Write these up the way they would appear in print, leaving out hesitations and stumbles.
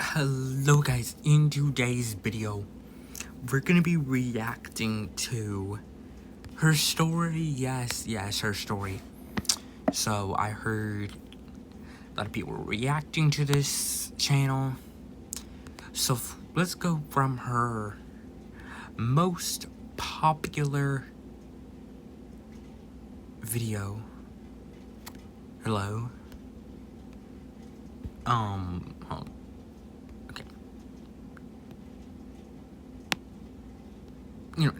Hello guys, in today's video, we're gonna be reacting to her story. Yes, her story. So I heard a lot of people were reacting to this channel. So let's go from her most popular video. Hello? Okay. You know,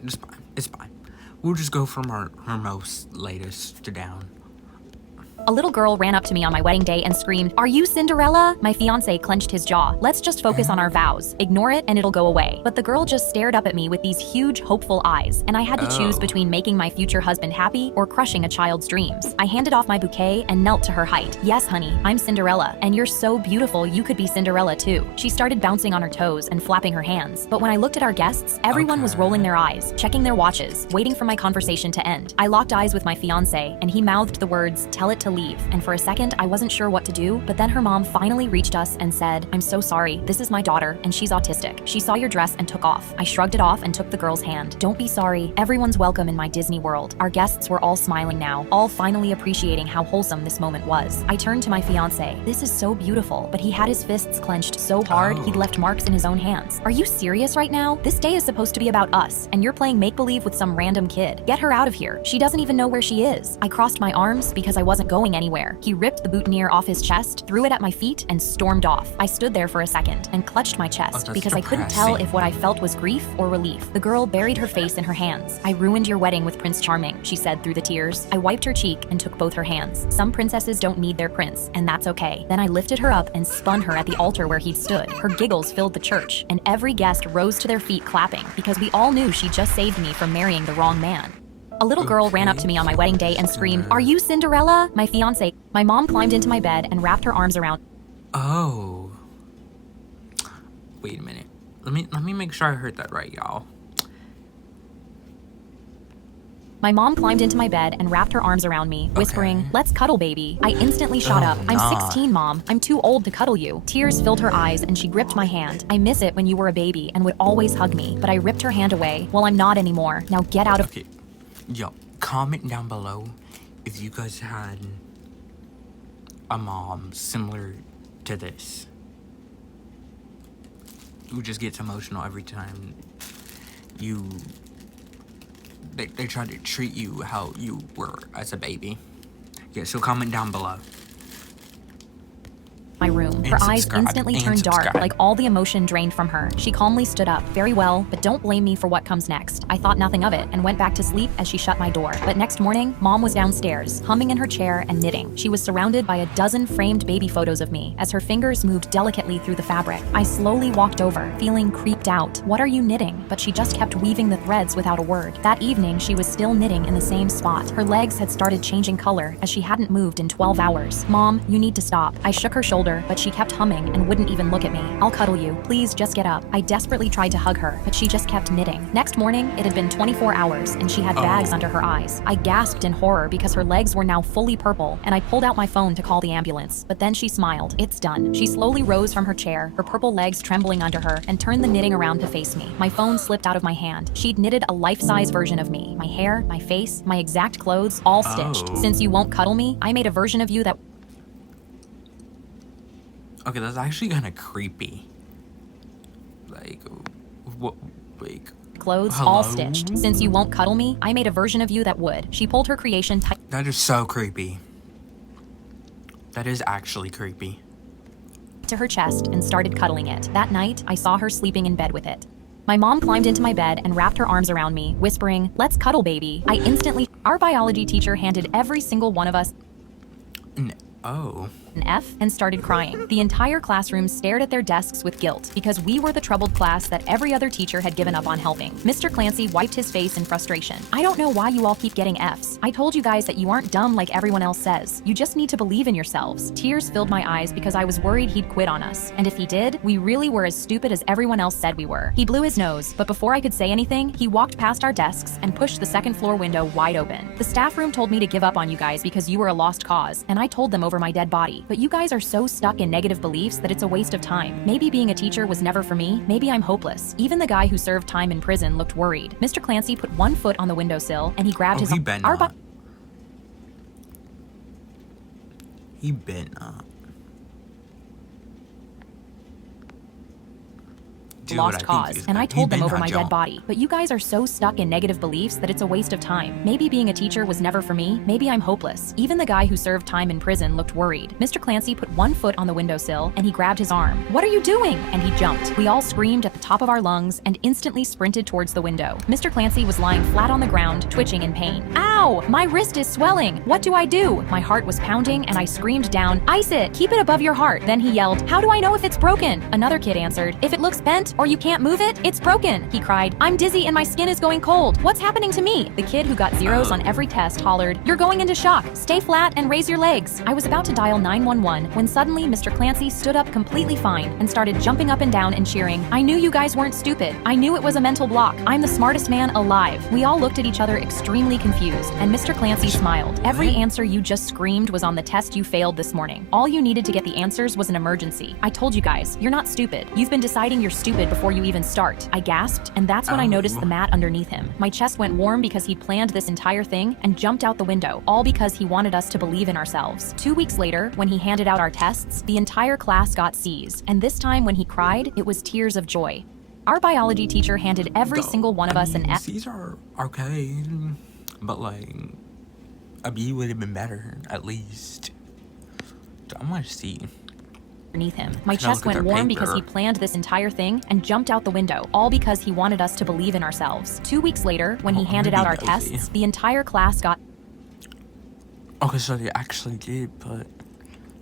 it's fine. We'll just go from her most latest to down. A little girl ran up to me on my wedding day and screamed, "Are you Cinderella?" My fiance clenched his jaw. "Let's just focus on our vows. Ignore it and it'll go away." But the girl just stared up at me with these huge, hopeful eyes, and I had to choose between making my future husband happy or crushing a child's dreams. I handed off my bouquet and knelt to her height. "Yes, honey, I'm Cinderella, and you're so beautiful you could be Cinderella too." She started bouncing on her toes and flapping her hands. But when I looked at our guests, everyone was rolling their eyes, checking their watches, waiting for my conversation to end. I locked eyes with my fiance, and he mouthed the words, "Tell it to leave," and for a second, I wasn't sure what to do, but then her mom finally reached us and said, "I'm so sorry, this is my daughter, and she's autistic. She saw your dress and took off." I shrugged it off and took the girl's hand. "Don't be sorry. Everyone's welcome in my Disney world." Our guests were all smiling now, all finally appreciating how wholesome this moment was. I turned to my fiance. "This is so beautiful," but he had his fists clenched so hard he'd left marks in his own hands. "Are you serious right now? This day is supposed to be about us, and you're playing make-believe with some random kid. Get her out of here. She doesn't even know where she is." I crossed my arms because I wasn't going anywhere. He ripped the boutonniere off his chest, threw it at my feet, and stormed off. I stood there for a second and clutched my chest because I couldn't tell if what I felt was grief or relief. The girl buried her face in her hands. "I ruined your wedding with Prince Charming," she said through the tears. I wiped her cheek and took both her hands. Some princesses don't need their prince, and that's okay. Then I lifted her up and spun her at the altar where he'd stood. Her giggles filled the church, and every guest rose to their feet clapping because we all knew she just saved me from marrying the wrong man. A little girl ran up to me on my wedding day and screamed, "Are you Cinderella?" My fiance. My mom climbed into my bed and wrapped her arms around. Oh. Wait a minute. Let me make sure I heard that right, y'all. My mom climbed into my bed and wrapped her arms around me, whispering, "Let's cuddle, baby." I instantly shot up. "I'm 16, Mom. I'm too old to cuddle you." Tears filled her eyes and she gripped my hand. "I miss it when you were a baby and would always hug me." But I ripped her hand away. "Well, I'm not anymore. Now get out of..." Okay. Yo, comment down below if you guys had a mom similar to this, who just gets emotional every time they try to treat you how you were as a baby. Yeah, so comment down below. My room. Her eyes instantly turned dark, like all the emotion drained from her. She calmly stood up. "Very well, but don't blame me for what comes next." I thought nothing of it and went back to sleep as she shut my door. But next morning, Mom was downstairs, humming in her chair and knitting. She was surrounded by a dozen framed baby photos of me as her fingers moved delicately through the fabric. I slowly walked over, feeling creeped out. "What are you knitting?" But she just kept weaving the threads without a word. That evening, she was still knitting in the same spot. Her legs had started changing color as she hadn't moved in 12 hours. "Mom, you need to stop." I shook her shoulder, but she kept humming and wouldn't even look at me. "I'll cuddle you. Please just get up." I desperately tried to hug her, but she just kept knitting. Next morning, it had been 24 hours and she had bags under her eyes. I gasped in horror because her legs were now fully purple, and I pulled out my phone to call the ambulance. But then she smiled. "It's done." She slowly rose from her chair, her purple legs trembling under her, and turned the knitting around to face me. My phone slipped out of my hand. She'd knitted a life-size version of me. My hair, my face, my exact clothes, all stitched. "Since you won't cuddle me, I made a version of you that..." Okay, that's actually kind of creepy. Like, what, like... Clothes Hello? all stitched. "Since you won't cuddle me, I made a version of you that would." She pulled her creation tight. That is so creepy. That is actually creepy. To her chest and started cuddling it. That night, I saw her sleeping in bed with it. My mom climbed into my bed and wrapped her arms around me, whispering, "Let's cuddle, baby." I instantly... Our biology teacher handed every single one of us an F and started crying. The entire classroom stared at their desks with guilt because we were the troubled class that every other teacher had given up on helping. Mr. Clancy wiped his face in frustration. "I don't know why you all keep getting Fs. I told you guys that you aren't dumb like everyone else says. You just need to believe in yourselves." Tears filled my eyes because I was worried he'd quit on us. And if he did, we really were as stupid as everyone else said we were. He blew his nose, but before I could say anything, he walked past our desks and pushed the second floor window wide open. "The staff room told me to give up on you guys because you were a lost cause, and I told them over my dead body. But you guys are so stuck in negative beliefs that it's a waste of time. Maybe being a teacher was never for me. Maybe I'm hopeless. Even the guy who served time in prison looked worried. Mr. Clancy put one foot on the windowsill and he grabbed his he been our not. He been not. lost cause, and I told them over my dead body. But you guys are so stuck in negative beliefs that it's a waste of time. Maybe being a teacher was never for me. Maybe I'm hopeless. Even the guy who served time in prison looked worried. Mr. Clancy put one foot on the windowsill and he grabbed his arm. "What are you doing?" And he jumped. We all screamed at the top of our lungs and instantly sprinted towards the window. Mr. Clancy was lying flat on the ground, twitching in pain. "Ow! My wrist is swelling. What do I do?" My heart was pounding and I screamed down, "Ice it! Keep it above your heart." Then he yelled, "How do I know if it's broken?" Another kid answered, "If it looks bent or you can't move it, it's broken." He cried, "I'm dizzy and my skin is going cold. What's happening to me?" The kid who got zeros on every test hollered, "You're going into shock. Stay flat and raise your legs." I was about to dial 911 when suddenly Mr. Clancy stood up completely fine and started jumping up and down and cheering, "I knew you guys weren't stupid. I knew it was a mental block. I'm the smartest man alive." We all looked at each other extremely confused, and Mr. Clancy smiled. "Every answer you just screamed was on the test you failed this morning. All you needed to get the answers was an emergency. I told you guys, you're not stupid. You've been deciding you're stupid before you even start." I gasped, and that's when I noticed the mat underneath him. My chest went warm because he'd planned this entire thing and jumped out the window, all because he wanted us to believe in ourselves. 2 weeks later, when he handed out our tests, the entire class got C's, and this time when he cried, it was tears of joy. Our biology teacher handed every single one of us an F. C's are okay, but like a B would have been better at least. I want to see. Underneath him. My chest went warm because he planned this entire thing and jumped out the window, all because he wanted us to believe in ourselves. 2 weeks later, when he handed out our tests, the entire class got... Okay, so they actually did put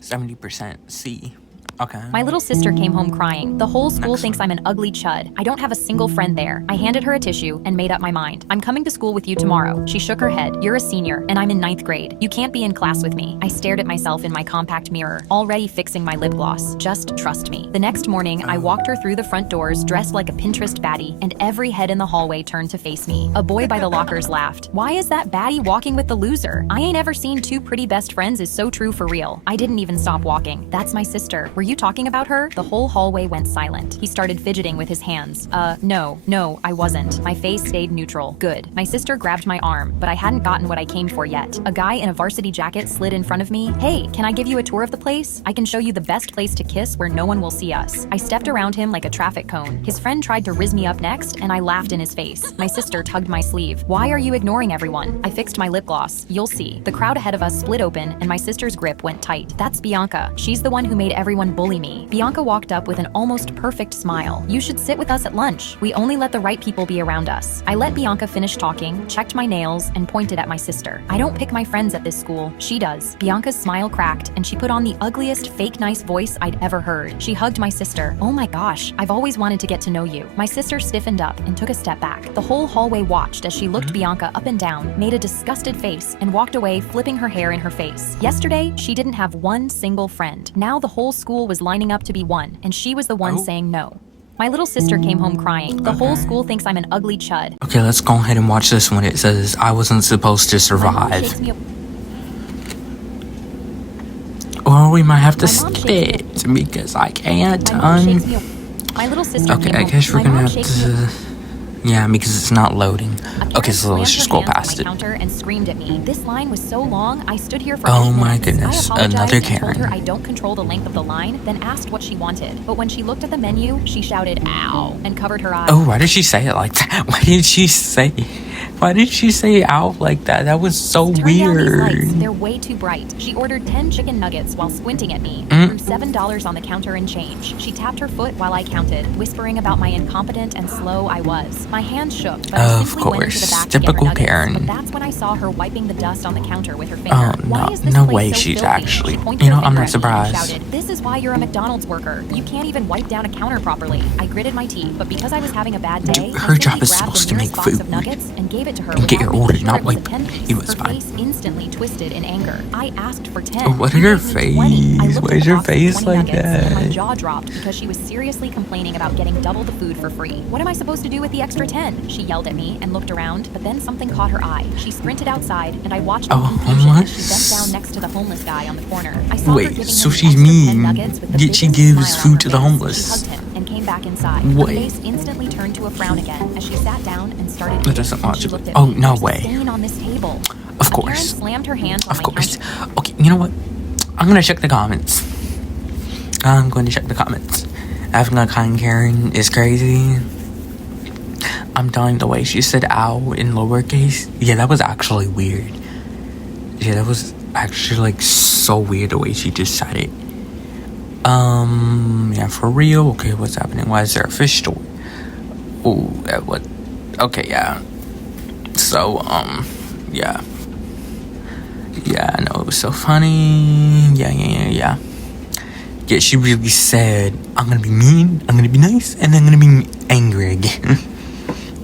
70% C. Okay. My little sister came home crying. The whole school thinks I'm an ugly chud. I don't have a single friend there. I handed her a tissue and made up my mind. "I'm coming to school with you tomorrow." She shook her head. "You're a senior, and I'm in 9th grade. You can't be in class with me." I stared at myself in my compact mirror, already fixing my lip gloss. "Just trust me." The next morning, I walked her through the front doors dressed like a Pinterest baddie, and every head in the hallway turned to face me. A boy by the lockers laughed. "Why is that baddie walking with the loser? I ain't ever seen two pretty best friends is so true for real." I didn't even stop walking. "That's my sister. Were you talking about her?" The whole hallway went silent. He started fidgeting with his hands. No, I wasn't." My face stayed neutral. Good. My sister grabbed my arm, but I hadn't gotten what I came for yet. A guy in a varsity jacket slid in front of me. "Hey, can I give you a tour of the place? I can show you the best place to kiss where no one will see us." I stepped around him like a traffic cone. His friend tried to rizz me up next, and I laughed in his face. My sister tugged my sleeve. "Why are you ignoring everyone?" I fixed my lip gloss. "You'll see." The crowd ahead of us split open, and my sister's grip went tight. "That's Bianca. She's the one who made everyone bully me." Bianca walked up with an almost perfect smile. "You should sit with us at lunch. We only let the right people be around us." I let Bianca finish talking, checked my nails, and pointed at my sister. "I don't pick my friends at this school. She does." Bianca's smile cracked, and she put on the ugliest fake nice voice I'd ever heard. She hugged my sister. "Oh my gosh, I've always wanted to get to know you." My sister stiffened up and took a step back. The whole hallway watched as she looked Bianca up and down, made a disgusted face, and walked away, flipping her hair in her face. Yesterday, she didn't have one single friend. Now the whole school was lining up to be one, and she was the one saying no. My little sister came home crying. The whole school thinks I'm an ugly chud. Okay, let's go ahead and watch this one. It says, "I wasn't supposed to survive." Or we might have to skip it because I can't. My little sister Okay, I guess we're gonna have to. Yeah, because it's not loading. Okay, so let's just go past it. Counter and screamed at me. This line was so long, I stood here for Oh 8 my minutes. goodness, I apologized another and told Karen. her I don't control the length of the line, then asked what she wanted. But when she looked at the menu, she shouted, "Ow," and covered her eyes. Oh, why did she say it like that? Why did she say ow like that? That was so Turn down these lights. weird. They're way too bright. She ordered 10 chicken nuggets while squinting at me and threw $7 on the counter in change. She tapped her foot while I counted, whispering about my incompetent and slow I was. My hand shook, but I Of simply went into the course, back to get her typical nuggets. Karen. But that's when I saw her wiping the dust on the counter with her finger. Oh, Why no, is this no place way so she's filthy? actually- She pointed you know, her I'm finger not at me and surprised. shouted, "This is why you're a McDonald's worker. You can't even wipe down a counter properly." I gritted my teeth, but because I was having a bad day, Her I job simply is grabbed supposed the to nearest make box food. of nuggets and gave give it to her. Get your without order, making sure not it was like a 10 piece. he was Her fine. face instantly twisted in anger. I asked for 10. Oh, what She is your gave me 20. I face? looked Why at is the your box of face 20 like nuggets, and my that? jaw dropped because she was seriously complaining about getting double the food for free. What am I supposed to do with the extra 10? She yelled at me and looked around, but then something caught her eye. She sprinted outside, and I watched in confusion as she bent down next to the homeless guy on the corner. I saw her Wait, giving so him the she's extra 10 mean, nuggets with the yet she biggest gives smile on food her to the face. homeless. She hugged him and came back inside. Wait. Her face instantly turned to a frown again as she sat down and started That eating, doesn't and logic- she looked at oh, me. no "There's a way. stain on this table." Of A course. Karen slammed her hands on Of my course. counter. Okay, you know what? I'm gonna check the comments. I'm going to check the comments. Having a kind Karen is crazy. I'm telling the way she said ow in lowercase. Yeah, that was actually weird. Yeah, that was actually like so weird the way she just said it. Yeah, for real. Okay, what's happening? Why is there a fish store? Oh, what? Okay, yeah. So, yeah. Yeah, I know, it was so funny. Yeah. Yeah, she really said, I'm gonna be mean, I'm gonna be nice, and then I'm gonna be angry again.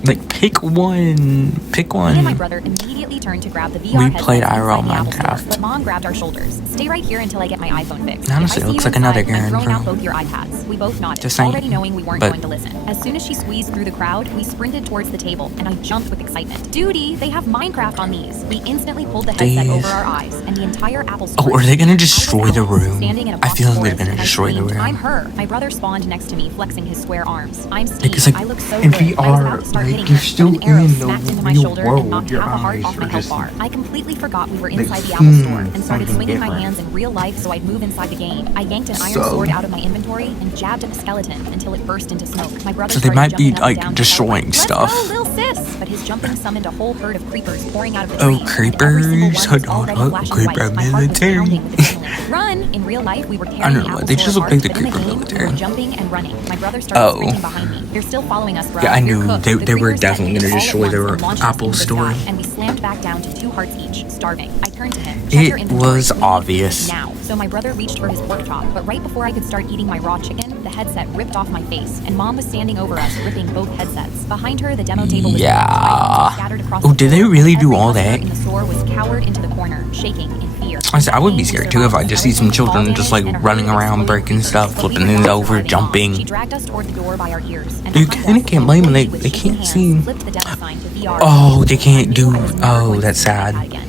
Like, pick one. Me and my brother immediately turned to grab the VR We headset played inside IRL the Apple Store, Minecraft. but Mom grabbed our shoulders. Stay right here until I get my iPhone fixed. Honestly, If I it see looks you like another inside, I'm Karen throwing out from- both your iPads. We both nodded, Just saying. already knowing we weren't But- going to listen. As soon as she squeezed through the crowd, we sprinted towards the table, and I jumped with excitement. Duty, they have Minecraft on these. We instantly pulled the headset over our eyes, and the entire Apple Store. Oh, are they gonna I was destroy the Alice, room? standing in a I box feel like forest, they're gonna and I destroy the screamed, room. I'm her. My brother spawned next to me, flexing his square arms. I'm Steve. Because, like, I look so in good. I was VR, about to start like, hitting you're her, still but an arrow in the smacked into my real shoulder world. and knocked Your half a heart eyes off are my health just, bar. I completely forgot we were like, inside the Apple Store and started something swinging my different. hands in real life so I'd move inside the game. I yanked an iron So- sword out of my inventory and jabbed at a skeleton until it burst into smoke. My brother So they started might be, jumping up and like, down to destroying celebrate. stuff. Let's go, little sis! But his jumping summoned a whole herd of creepers pouring out of the Oh, tree. and every single creepers? one was Hold on, already oh, flashing creeper white. My heart was military. pounding with adrenaline. Run! In real life, we were carrying I don't know, Apple they Store just look apart, like the but in creeper game, we military. were jumping and running. My brother started Oh. sprinting behind me. They're still following us, bro. Yeah, I We're knew cooked. they- The they were creepers definitely met me gonna all at destroy once their and launched us Apple into the Store. sky, and we slammed back down to 2 hearts each, starving. I turned to him. Check your It inventory. was We need obvious. food now. So my brother reached for his pork chop, but right before I could start eating my raw chicken, the headset ripped off my face, and Mom was standing over us, ripping both headsets. Behind her, the demo table was Yeah. scattered across Oh, the did they floor. really do Every all customer that? in the store was cowered into the corner, shaking in fear. Honestly, I would be scared too if I just see some children just like running around, breaking stuff, flipping things over, She jumping. dragged us toward the door by our ears, and You behind kinda us, can't a blame them, lady they with shaking can't hands see. flipped the demo sign to VR. Oh, they can't I knew do- I was never oh, going to that's see my sad. iPad again.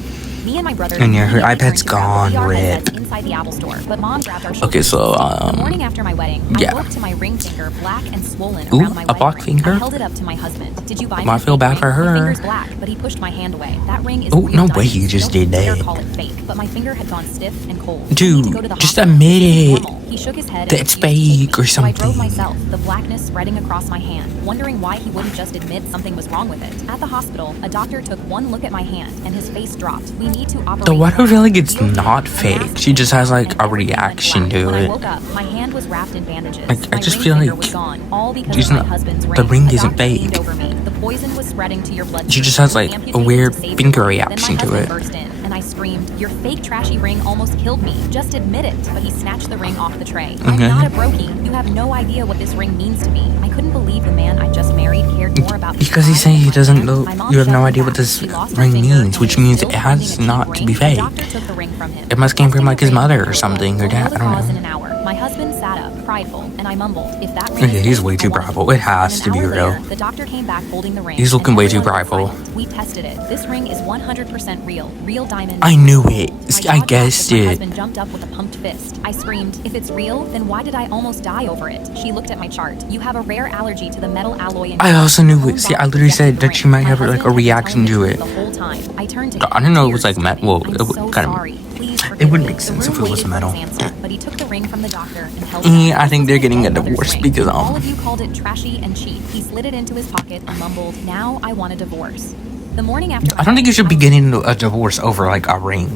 Me and my brother And yeah, her immediately turned iPad's to grab the gone, VR rip. headsets inside the Apple Store, but Mom grabbed our shoulders. Okay, so, The morning after my wedding, yeah. I woke to my ring finger black and swollen Ooh, around my a wedding black ring. finger? I held it up to my husband. Did you buy Well, me I a feel fake bad ring? for her. The finger's black, but he pushed my hand away. That ring is Oh, real no way diamonds. you just Don't did dare that. call it fake, but my finger had gone stiff and cold. Dude, We need to go to the just hospital. admit This is it. normal. He shook his head That and it's refused to take fake me. or So I drove something. myself, the blackness spreading across my hand, wondering why he wouldn't just admit something was wrong with it. At the hospital, a doctor took one look at my hand and his face dropped. We need to operate. Though, why do I feel like it's Feel me? not I fake? asked She just has like and a everything went reaction black. to When I it. woke up, my hand was wrapped in bandages. Like, I My just ring feel finger like was gone, all because she's of my not- husband's the ring. ring A isn't doctor leaned fake. over me. The poison was spreading to your bloodstream. She just has, like, We a amputated weird to save finger your life. reaction Then to my it. husband burst in, and I screamed, "Your fake trashy ring almost killed me. Just admit it." But he snatched the ring off the tray. I'm Okay. not a brokey. You have no idea what this ring means to me. I couldn't believe the man I just married cared more about me Because he's than saying he my doesn't hand. know- My mom you have no shoved idea him what back. this She lost her ring finger means, and which is means still it has holding a not cheap to be ring. fake. The doctor took the ring from him. It must came from, Testing like, the his ring mother or real something, quick. or dad, We'll I know the don't cause know. in an hour. My husband sat up, prideful, and I mumbled, "If that ring Okay, is he's fake, way I too want it." prideful. It has to An be hour real. later, the doctor came back holding the ring. He's looking and way too everyone was prideful. silent. We tested it. This ring is 100% real. Real diamond. I knew it. My I jaw dropped guessed as my it. husband jumped up with a pumped fist. I screamed, "If it's real, then why did I almost die over it?" She looked at my chart. "You have a rare allergy to the metal alloy in I your also own knew it. body See, I rejected literally said the that she ring. might My have, like, a husband had been reaction telling to me it. the whole time. I turned to him. I didn't know it was, Tears like, streaming. well, "I'm it would so kind of- sorry. Please it forgive wouldn't me." make The sense if room it was waited for metal. his answer, but he took the ring from the doctor and held Eh, it. I think they're getting a Brother's divorce ring. because, All of you called it trashy and cheap. He slid it into his pocket and mumbled, "Now I want a divorce." The morning after, I don't think you should be getting a divorce over like a ring.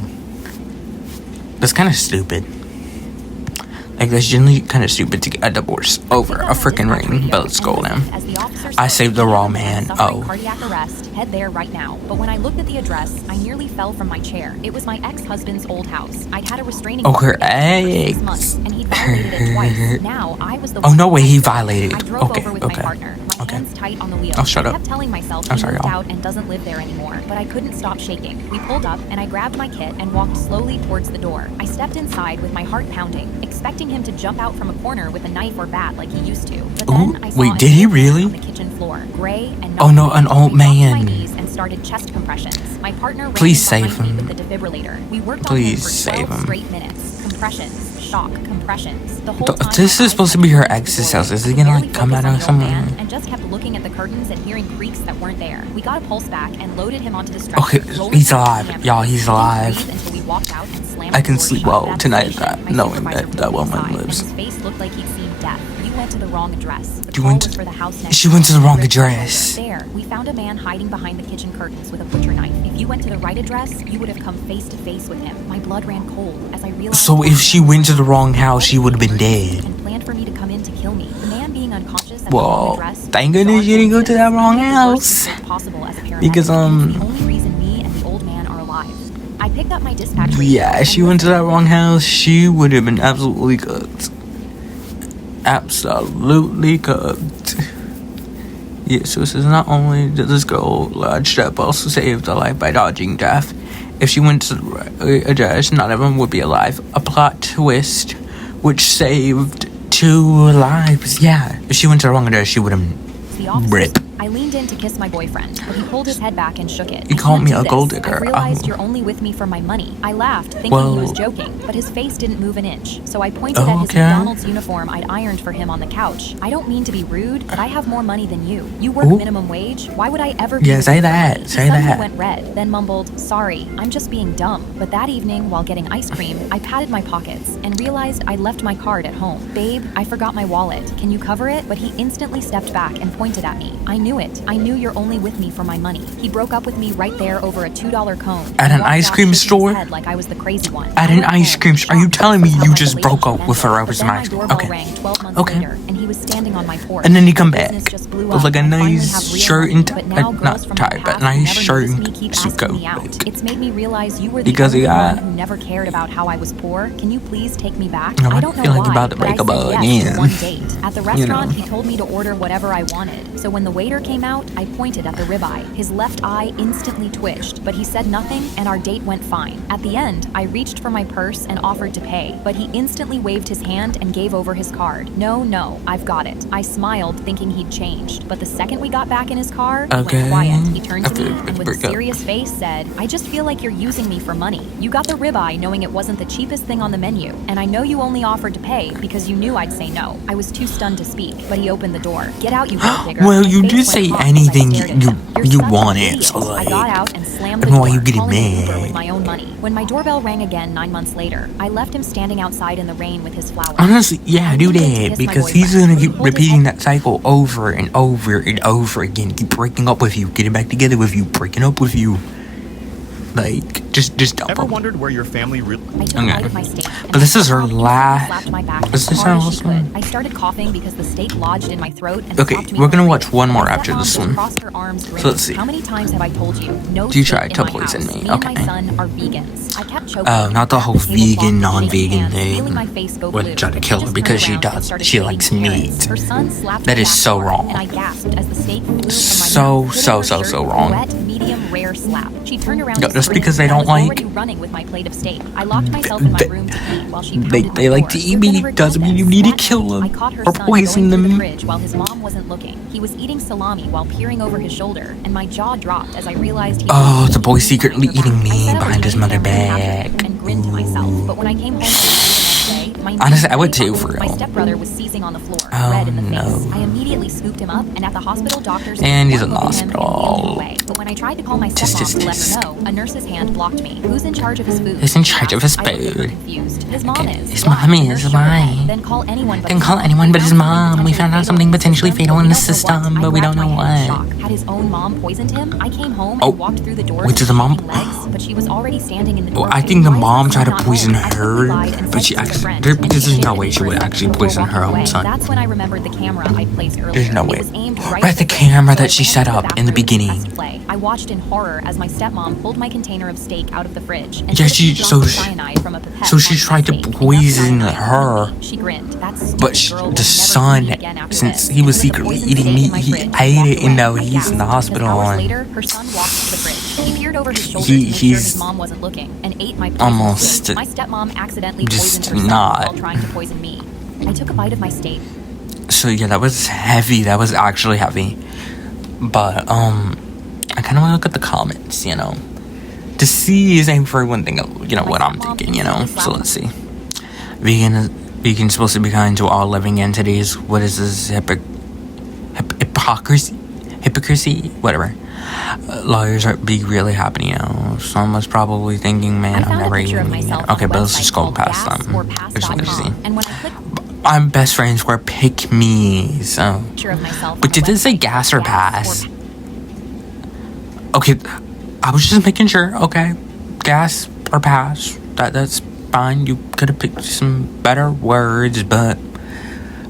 That's kind of stupid. Like, that's generally kind of stupid to get a divorce over a freaking ring. But let's go then. I saved the raw man. Oh. Cardiac arrest. Head there right now. But when I looked at the address, I nearly fell from my chair. It was my ex-husband's old house. I'd had a restraining Oh, order her against him for 6 ex. months, and he violated it twice. Now I was the Oh, one no way he arrested. violated. I drove Okay, over with okay, my partner. My okay. hands tight on the wheel. Oh, shut I up. kept telling myself he moved out and doesn't live there anymore, but I couldn't stop shaking. We pulled up, and I grabbed my kit and walked slowly towards the door. I stepped inside with my heart pounding, expecting him to jump out from a corner with a knife or bat like he used to. But then I saw wait, an did he old man really? on the kitchen floor, gray and Oh no, an old we dropped to my man. knees and started chest compressions. My partner ran Please in behind save me him. with the defibrillator. We worked Please on save him for 12 him. straight minutes. Compressions, shock, compressions. The whole Th- time this my is eyes supposed to had be her turned ex's forward. house. Is he I gonna, barely like, come focused out on of the old somewhere? man And just kept looking at the curtains and hearing creaks that weren't there. We got a pulse back and loaded him onto the stretcher. Okay, rolled he's him to the alive. ambulance. Y'all, he's He didn't alive. breathe until we walked out and slammed I the can door sleep shut. well At the tonight station, my knowing supervisor that pulled me woman aside, lives. And his face looked like he'd seen death. You went to the wrong address. The You call went was to- for the house next She door. went to the wrong Bridge Road. address. There, we found a man hiding behind the kitchen curtains with a butcher knife. If you went to the right address, you would have come face to face with him. My blood ran cold as I realized. So if she went to the wrong house, she would have been dead. And planned for me to come in to kill me. The man being unconscious at the Well, wrong address. thank goodness you didn't go to that wrong I made the worst house. mistake possible as a paramedic, Because, and it's the only reason me and the old man are alive. I picked up my dispatch radio Yeah, and she went to that listened. wrong house, she would have been absolutely cooked. Absolutely cooked. Yeah, so this is not only did this girl lodged up, also saved a life by dodging death. If she went to the right address, none of them would be alive. A plot twist, which saved 2 lives. Yeah, if she went to the wrong address, she would have The officers. rip. I leaned in to kiss my boyfriend, but he pulled his head back and shook it. He I called can't me do a this. gold digger. I realized Oh. you're only with me for my money. I laughed, thinking Well- he was joking, but his face didn't move an inch. So I pointed at his Okay. McDonald's uniform I'd ironed for him on the couch. I don't mean to be rude, but I have more money than you. You work Ooh. minimum wage. Why would I ever be Yeah, with say you for that. money? Say He suddenly that. went red, then mumbled, "Sorry, I'm just being dumb." But that evening, while getting ice cream, I patted my pockets and realized I'd left my card at home. "Babe, I forgot my wallet. Can you cover it?" But he instantly stepped back and pointed at me. I knew it. I knew you're only with me for my money. He broke up with me right there over a $2 cone. At and an walked ice out cream shaking his store? head like I was the crazy one. At I an went ice home, cream store? Are you shocked telling me because you how just my broke up relationship with her ended. over But some then my ice cream? doorbell Okay. rang 12 months Okay. later, and he was standing on my porch. And then he come The back business just blew with up, like a and I finally nice have real shirt money, and but now girls not from tie, the but past nice who never shirt noticed and me keep suit asking me coat. out. It's made me realize you were the Because only he one got- who never cared about how I was poor. Can you please take me back? No, I I don't know feel like why, about to but I break up said yes to again. one date. At the You know. restaurant, he told me to order whatever I wanted. So when the waiter came out, I pointed at the ribeye. His left eye instantly twitched, but he said nothing, and our date went fine. At the end, I reached for my purse and offered to pay, but he instantly waved his hand and gave over his card. No, I've got it. I smiled, thinking he'd changed, but the second we got back in his car, he Okay. went quiet. He turned I to me feel and it's with a break up. serious face said, "I just feel like you're using me for money. You got the ribeye knowing it wasn't the cheapest thing on the menu, and I know you only offered to pay because you knew I'd say no." I was too stunned to speak, but he opened the door. "Get out, you gold digger." Well, My you face did went say hot as I anything stared at you- him. "You're you such an wanted, idiot." so, I got like, out and slammed I the don't know why door, you getting calling an Uber mad. with my own money. When my doorbell rang again 9 months later, I left him standing outside in the rain with his flowers. Honestly, yeah, I do leaned in to that kiss my because he's boyfriend. gonna He keep pulled his repeating head that cycle over and over and over again. Keep breaking up with you, getting back together with you, breaking up with you. Like, just dump Ever him. wondered where your family really... I took a Okay. bite of my steak. and But this my is her mom last- slapped my back is as this hard her as she last could. one? I started coughing because the steak lodged in my throat and Okay, stopped me we're from gonna watch breathing. one more My after stepmom this just one. crossed her arms, grinning. let's see. How many times have I told you? No You steak tried in to my poison house. me, Me and my okay. son are vegans. I kept choking. Oh, not the grabbed whole tablecloth vegan, between his non-vegan hands, thing. feeling my face go Wouldn't blue, try to but kill she her just because turned she around and does- started she grating likes carrots. meat. Her son slapped That me is back so hard, wrong. and I gasped as the steak flew from my So, mouth, hitting so, her so, shirt so with a wrong. wet, medium rare slap. She turned around No, to just scream, because they and I don't was like- already running with my plate of steak. I locked myself in my They- room to eat while she They pounded my like door. to eat "You're gonna meat, regret doesn't mean you this." need to That kill night, them I caught her or son poison going to the them. fridge while his mom wasn't looking. He was eating salami while peering over his shoulder, and my jaw dropped as I realized he Oh, was the boy eating secretly behind her eating back. I me said I would behind his turn mother the camera in after back. him and grinned to myself. But when I came home from school the next day, my knees Honestly, I would were too, buckled. for My real. stepbrother was seizing on the floor, Oh, red in the no. face. I immediately scooped him up, and at the hospital, doctors And he's one in the look at him and wheeled him hospital. away. But when I tried to call my Tisk, stepmom tisk, to let tisk. her know, a nurse's hand blocked me. Who's in charge of his food? Who's in charge of his I looked at her food? confused. His mom Okay, is. his Why? mom The is, nurse shook her why? head. Then call anyone but Then his call mom. anyone but We his found mom. We found out something potentially fatal in the system, but we don't know what. Had his own mom poisoned him? I came home Oh. and walked through the door. Wait, did the mom- shaking legs, but she was already standing in the Well, doorway. I think the Why is mom this tried to not poison home? I quickly her, lied and but said she to a actually- friend, there- and because she there's no shifted way she for a would second actually before poison her walking own away. son. That's when I remembered the camera I'd placed earlier. There's no It way. was aimed right But at the ring, camera so I that she ran set to the up in the bathroom and beginning. pressed play. I watched in horror as my stepmom pulled my container of steak out of the fridge and Yeah, put she- a so drop of she- cyanide from a pipette so she onto my tried to steak. Enough poison cyanide her. to She grinned. That stupid But girl will the never son, see me again after since this. he was And with the secretly poisoned eating steak meat, in my he fridge, ate walked it, and now away. I he's in gasped, the because hospital hours on. later, her son walked to the fridge. He peered over his shoulder He- to make sure he's his mom wasn't looking and ate my poisoned almost steak. My stepmom accidentally just poisoned herself not. while trying to poison me. I took a bite of my steak. So yeah, that was heavy. That was actually heavy. But I kind of want to look at the comments, you know, to see is for one thing, you know, what I'm thinking, you know. So let's see. Vegan supposed to be kind to all living entities. What is this hypocrisy? Whatever. Lawyers are be really happy, you know. Someone's probably thinking, man, I I'm found a never picture of even. myself Okay, on a but let's website just go called past them. gas.com, I just want to see. and when I clicked I'm best friends were pick me. So. picture of myself But on did the it say website gas called or pass? Okay, I was just making sure. Okay, gas or pass. That's fine. You could have picked some better words, but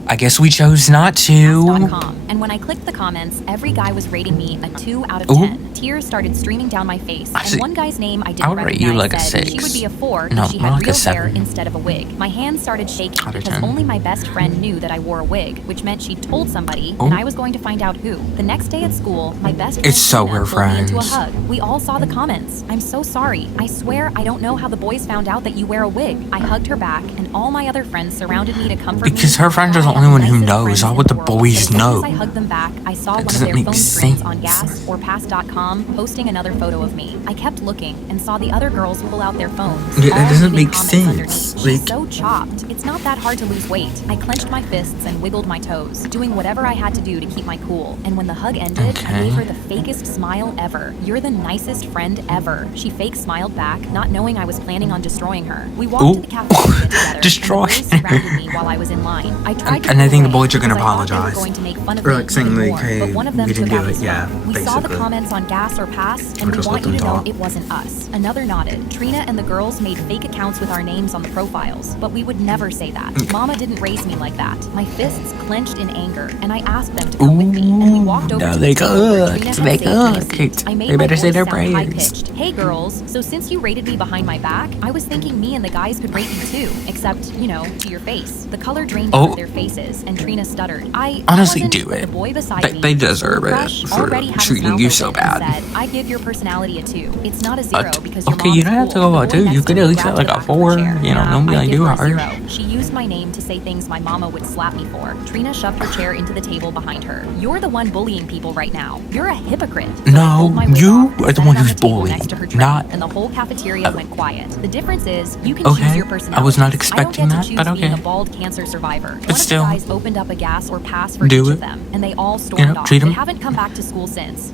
I guess we chose not to. gas.com. And when I clicked the comments, every guy was rating me a 2 out of Ooh. 10. Tears started streaming down my face, I see. and one guy's name I I didn't would rate recognize you like a said 6. she would be a 4 No, if she more had like a real hair 7. instead of a wig. My hands started shaking Out of because 10. only my best friend knew that I wore a wig, which meant she'd told somebody, Ooh. and I was going to find out who. The next day at school, my best friend It's so Tina we're pulled me into a friends. hug. We all saw the comments. I'm so sorry. I swear I don't know how the boys found out that you wear a wig. I hugged her back, and all my other friends surrounded me to comfort me. Because her friends are the I am only one who nicest knows. friends How in would the world. boys But as soon know? as I hugged them back, I saw one of doesn't their make phone screens on sense. gas or pass.com posting another photo of me. I kept looking and saw the other girls pull out their phones. Yeah, that all doesn't leaving make comments sense. underneath. She's Like- so chopped. It's not that hard to lose weight. I clenched my fists and wiggled my toes, doing whatever I had to do to keep my cool. And when the hug ended, I Okay. gave her the fakest smile ever. You're the nicest friend ever. She fake smiled back, not knowing I was planning on destroying her. We walked Ooh. to the cafeteria together. Destroy and the boys surrounded me while I was in line. I tried to And I move think the away boys are gonna because I thought they were apologize. going to make fun of Or, me like, saying, even like, more, hey, but one of them we didn't took do out it. his Yeah, phone. We saw the basically. comments on gas or pass, Or and we just want let you to them know talk. it wasn't us. Another nodded. Trina and the girls made fake accounts with our names on the profiles, but we would never say that. Mama didn't raise me like that. My fists clenched in anger, and I asked them to come with me, and we walked over Now to they the table where Trina cooked. had They saved me a cooked. seat. I made They my better say voice their sound prayers. high-pitched. Hey girls, so since you rated me behind my back, I was thinking me and the guys could rate you too, except, you know, to your face. The color drained out Oh. of their faces, and Trina stuttered. I Honestly, wasn't, do but it. The boy beside They- me, they deserve Soul it Crush, for already had his treating mouth you open so and bad. said, I give your personality a 2. It's not a 0 because your Okay, mom's you don't have to cool. go The out boy 2. next You to could me at least grabbed get the like a back of her 4. chair. You know, Nah, don't be I like give too her a harsh. 0. She used my name to say things my mama would slap me for. Trina shoved her chair into the table behind her. You're the one bullying people right now. You're a hypocrite. So I No, pulled my wig you off and are the set one it on who's the table bullying, next to her tray, not- and the whole cafeteria went quiet. The difference is you can Okay, choose your I personality. was not I don't expecting get that, to choose but being okay. a bald cancer survivor. But One still. of the guys opened up a gas or pass for Do each it. of them, and they all stormed off. treat 'em. They haven't come back to school since.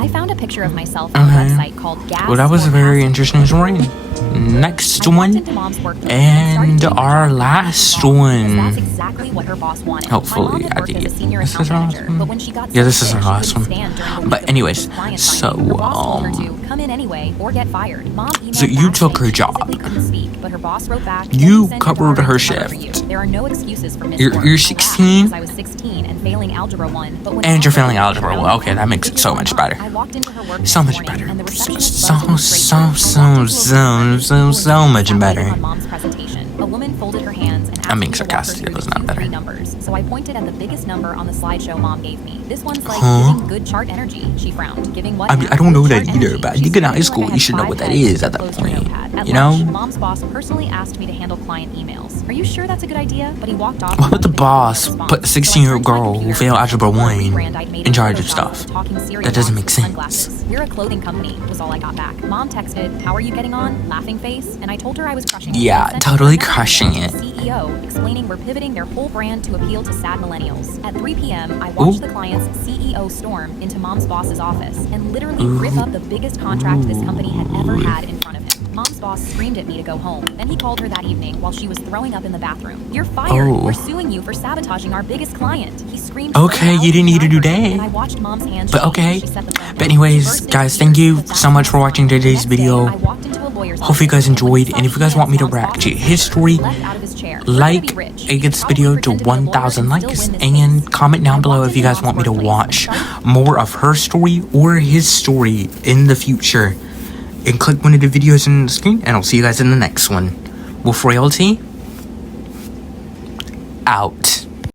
I found a picture of myself on a Okay. website called Gas. Well, that was or a very Pass. interesting story. Next I walked one, into Mom's workplace and started doing my our job last because one. That's exactly what her boss wanted. Hopefully, my mom had at worked the as a end. senior This account is our last manager, one? but when she got Yeah, so this is sick, our she last couldn't one. stand during the But week of anyways, client so, signing. Her boss told her to come in anyway or get fired. Mom emailed So you back took saying her she job. physically couldn't speak, but her boss wrote back. You "Send your covered daughter her to cover for you." shift. There are no excuses for missed You're- work. you're I laughed 16? because I was 16 and failing algebra 1, but when And all you're the failing way algebra around, one. Okay, that makes it figured so out much why. better. I walked into her work So this much morning, better. and the receptionist So, buzzed me straight through. I walked into a room so much sat better. waiting on Mom's presentation. A woman folded her hands and asked I'm me being to walk her sarcastic. through It was the not two better. three numbers. So I pointed at the biggest number on the slideshow Mom gave me. This one's like Huh? giving good chart energy. She frowned. Giving what? I mean, now? I don't know Good that chart either, energy. but I She think in stared high at me school like I you had should know 5 what that heads is at and that closed her point. notepad. At You know? lunch, Mom's boss personally asked me to handle client emails. Are you sure that's a good idea? But he walked off. Why would the without even giving me a boss response. put a So I 16-year-old turned to my girl who computer failed and Algebra typed the 1 brand I'd made in charge Photoshop of stuff? with talking cereal That doesn't boxes make with sense. sunglasses. We're a clothing company, was all I got back. Mom texted, how are you getting on? Laughing face. And I told her I was crushing it. Yeah, I sent totally her a crushing email it. to the CEO explaining we're pivoting their whole brand to appeal to sad millennials. At 3 p.m., I watched Ooh. the client's CEO storm into Mom's boss's office and literally rip up the biggest contract this company had ever had in front of him. Mom's boss screamed at me to go home. Then he called her that evening while she was throwing up in the bathroom. You're fired. Oh. We're suing you for sabotaging our biggest client. He screamed so Okay, loud you didn't need to do behind her, that. and I watched Mom's hands But shake okay. as she set the phone But down. anyways, She burst into guys, tears, thank you but that's so much not for watching fine. The today's next day, video. I walked into a lawyer's lawyers. Hope you guys enjoyed, and if you guys want me to react to his story, like and get this video to 1,000 likes, and comment down below if you guys want me to watch more of her story or his story in the future. And click one of the videos on the screen, and I'll see you guys in the next one. Wolf Royalty, out.